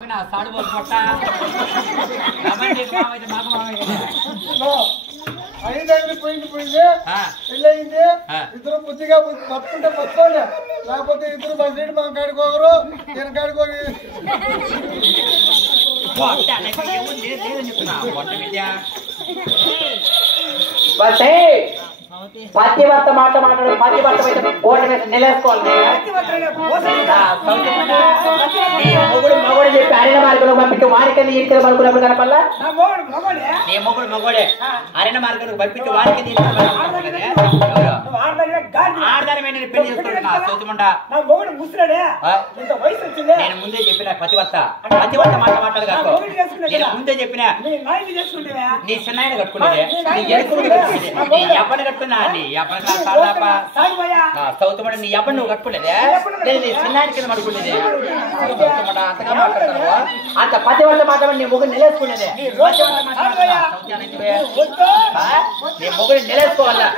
साड़ बोल पट्टा इधर बुद्धिगा पట్టుకుంటే పట్టుకోండి లేకపోతే ఇద్దరు బస్ రేట్ మనం కాడుకోగరు నేను కాడుకోని బసే పాతివర్త మాట మాట్లాడు పాతివర్త మీద కోట మీద నిలేసుకోవాలి మొగుడు మొగుడు చెప్పి అరణ్య మార్గంలో పంపించి వారికని ఈరికల మనుకున్నప్పుడు కనపల్లా నీ మొగుడు మొగుడే అరణ్య మార్గంలో పంపించి వారికని ఆడదానమైన పెళ్లి చేసుకుంటున్నా సోతుమంట నేను ముందే చెప్పిన పతివర్త పతివర్త మాట మాట్లాడు కాదు నేను ముందే చెప్పిన నీ చిన్నాయన కట్టుకునేదే నీ ఎరుకుడు నీ అబ్బని కట్టుకున్నా నీ అబ్బని సౌతుమంట నీ అబ్బని నువ్వు కట్టుకునేదే లేదు నీ చిన్నాయన కింద పడుకునేదే అంతగా మాట్లాడతాను అంత పతివర్త మాట్లాడి నీ మొగుడు నిలేసుకునేదే నీ మొగుడు నిలేసుకోవాలా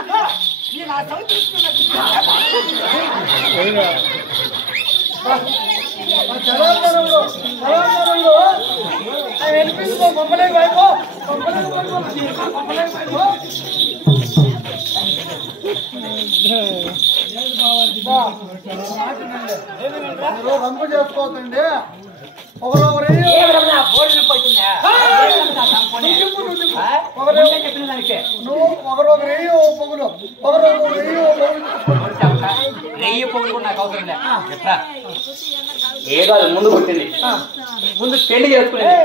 రంపు చేసుకోవద్దండి ఏదో అది ముందు పుట్టింది ముందు పెళ్లి చేసుకునేది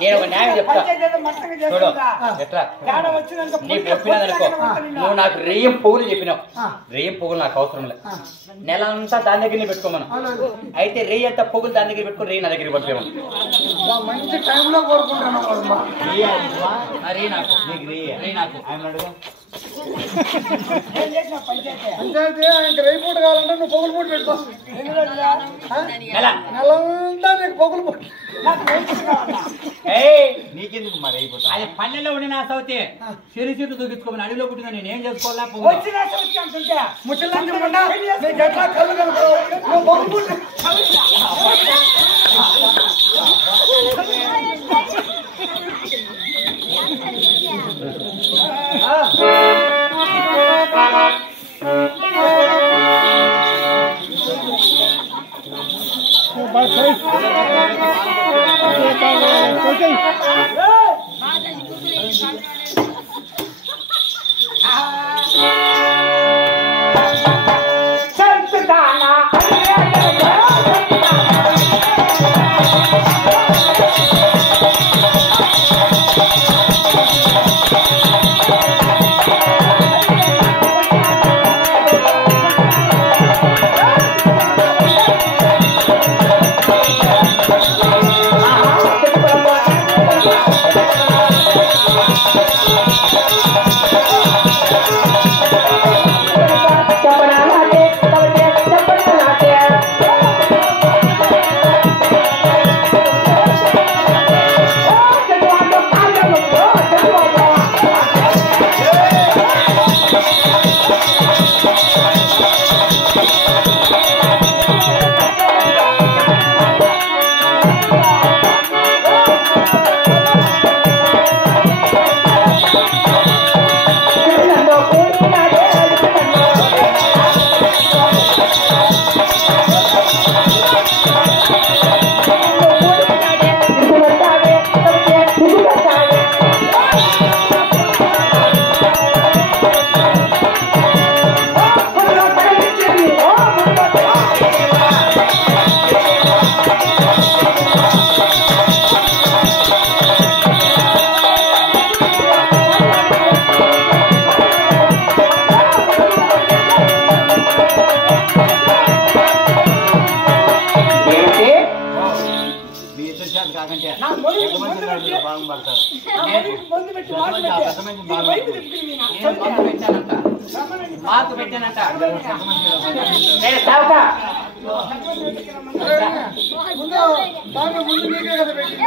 నేను ఒక న్యాయం చెప్తా చూడు ఎట్లా నీకు చెప్పినదనుకో నువ్వు నాకు రెయ్యం పువ్వులు చెప్పినావు రెయ్యం పువ్వులు నాకు అవసరం లేదు నెల అంతా దాని దగ్గర పెట్టుకోమను అయితే రెయ్యి అంతా పువ్వులు దాని దగ్గర పెట్టుకుని రెయ్యి నా దగ్గర పంపేమను మంచి టైంలో కోరుకుంటాను పంచాయతీ ఆయనకి రేయి పూట కావాలంటే నువ్వు పొగులు పూట పెట్టుకో నెలంతా నీకు పొగులు పూట నీకెందుకు మరి అది పల్లెల్లో ఉండి నా సౌతే చెరు చెట్టు దూకించుకోమని అడవిలో పుట్టిందా నేను ఏం చేసుకోవాలా ఎట్లా కళ్ళు కనుకో నువ్వు పొగులు పూట మాకు పెట్టానంట ముందు నీకే కదా పెట్టింది